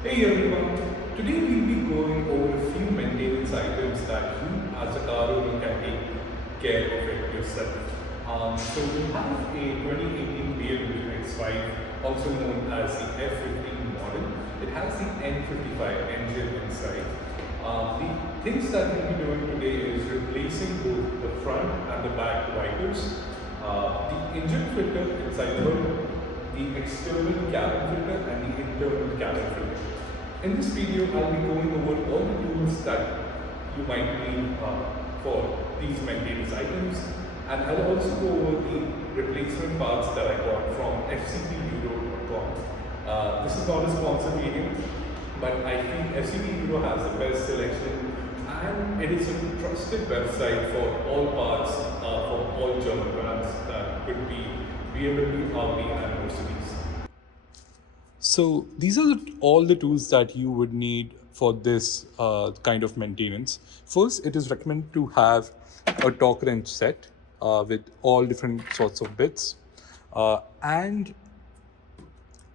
Hey everyone, today we'll be going over a few maintenance items that you as a car owner can take care of it yourself. So we have a 2018 BMW X5, also known as the F15 model. It has the N55 engine inside. The things that we'll be doing today is replacing both the front and the back wipers, the engine filter inside the hood, the external cabin filter and the internal cabin filter. In this video, I'll be going over all the tools that you might need for these maintenance items, and I'll also go over the replacement parts that I got from fcpeuro.com. This is not a sponsored video, but I feel FCP Euro has the best selection, and it is a trusted website for all parts for all German brands that could be BMW, Audi, and Mercedes. So these are all the tools that you would need for this kind of maintenance. First, it is recommended to have a torque wrench set with all different sorts of bits and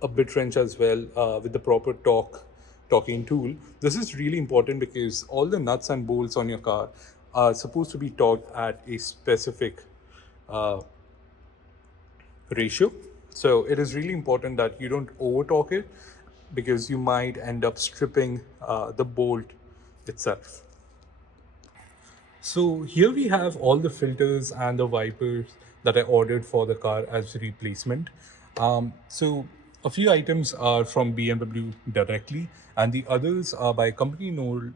a bit wrench as well with the proper torquing tool. This is really important because all the nuts and bolts on your car are supposed to be torqued at a specific uh, ratio. So it is really important that you don't over torque it because you might end up stripping the bolt itself. So here we have all the filters and the wipers that I ordered for the car as replacement. So a few items are from BMW directly, and the others are by a company known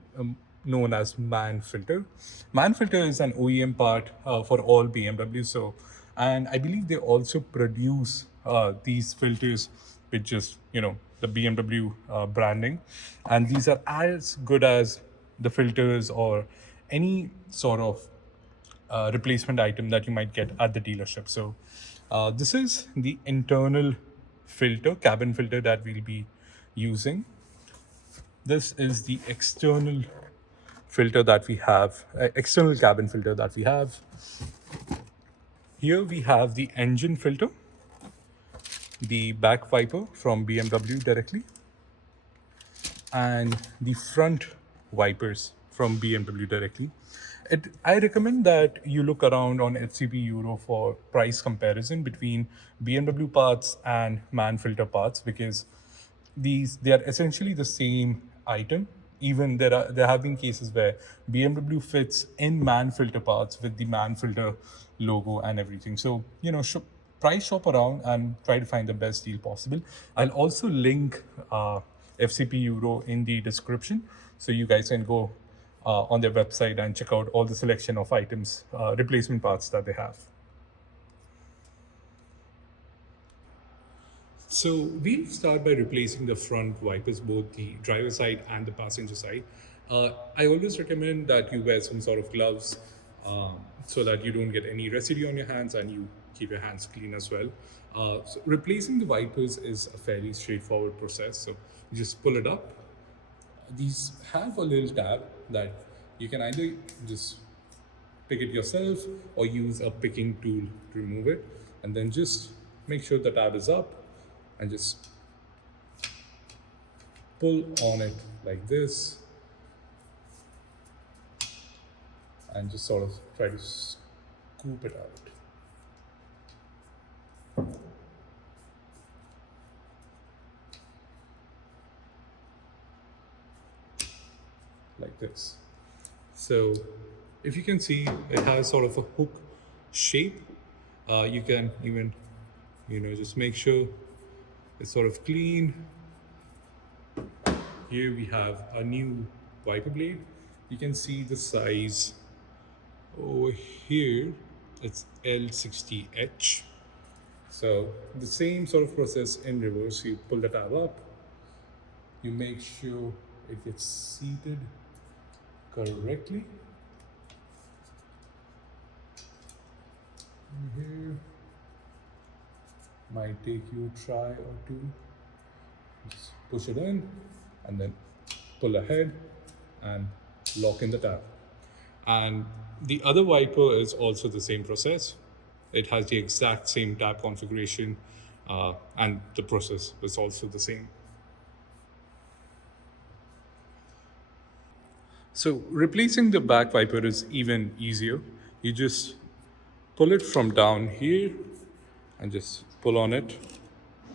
as Man Filter. Man Filter is an OEM part for all BMW. So, and I believe they also produce these filters with just the BMW branding, and these are as good as the filters or any sort of replacement item that you might get at the dealership. So this is the internal filter, cabin filter that we'll be using. This is the external filter that we have, external cabin filter that we have. Here we have the engine filter, the back wiper from BMW directly, and the front wipers from BMW directly. I recommend that you look around on FCP Euro for price comparison between BMW parts and Man Filter parts, because they are essentially the same item. Even there have been cases where BMW fits in Man Filter parts with the Man Filter logo and everything. So price shop around and try to find the best deal possible. I'll also link FCP Euro in the description, so you guys can go on their website and check out all the selection of items, replacement parts that they have. So we'll start by replacing the front wipers, both the driver side and the passenger side. I always recommend that you wear some sort of gloves so that you don't get any residue on your hands and you keep your hands clean as well. So replacing the wipers is a fairly straightforward process. So you just pull it up. These have a little tab that you can either just pick it yourself or use a picking tool to remove it, and then just make sure the tab is up and just pull on it like this and just sort of try to scoop it out. Like this. So if you can see, it has sort of a hook shape. You can even just make sure it's sort of clean. Here we have a new wiper blade. You can see the size over here. It's L60H. So the same sort of process in reverse. You pull the tab up, you make sure it gets seated correctly. Here might take you a try or two. Just push it in and then pull ahead and lock in the tab. And the other wiper is also the same process. It has the exact same tab configuration and the process is also the same. So replacing the back wiper is even easier. You just pull it from down here and just pull on it,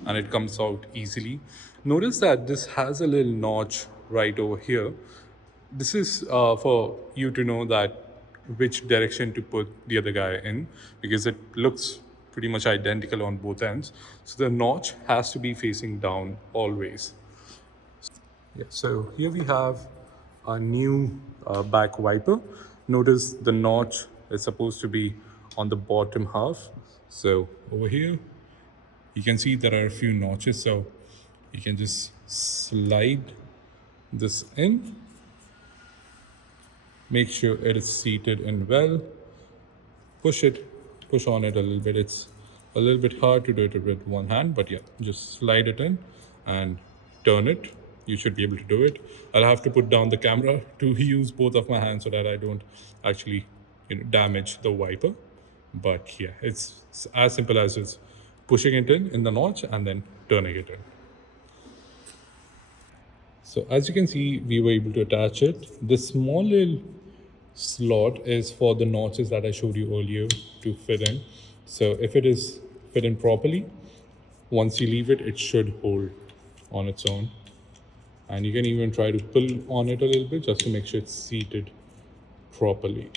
and it comes out easily. Notice that this has a little notch right over here. This is for you to know that which direction to put the other guy in, because it looks pretty much identical on both ends. So the notch has to be facing down always. Yeah, so here we have a new back wiper. Notice the notch is supposed to be on the bottom half. So over here, you can see there are a few notches. So you can just slide this in, make sure it is seated in well, push it, push on it a little bit. It's a little bit hard to do it with one hand, but yeah, just slide it in and turn it. You should be able to do it. I'll have to put down the camera to use both of my hands so that I don't actually damage the wiper. But yeah, it's as simple as just pushing it in the notch and then turning it in. So as you can see, we were able to attach it. This small little slot is for the notches that I showed you earlier to fit in. So if it is fit in properly, once you leave it, it should hold on its own. And you can even try to pull on it a little bit just to make sure it's seated properly.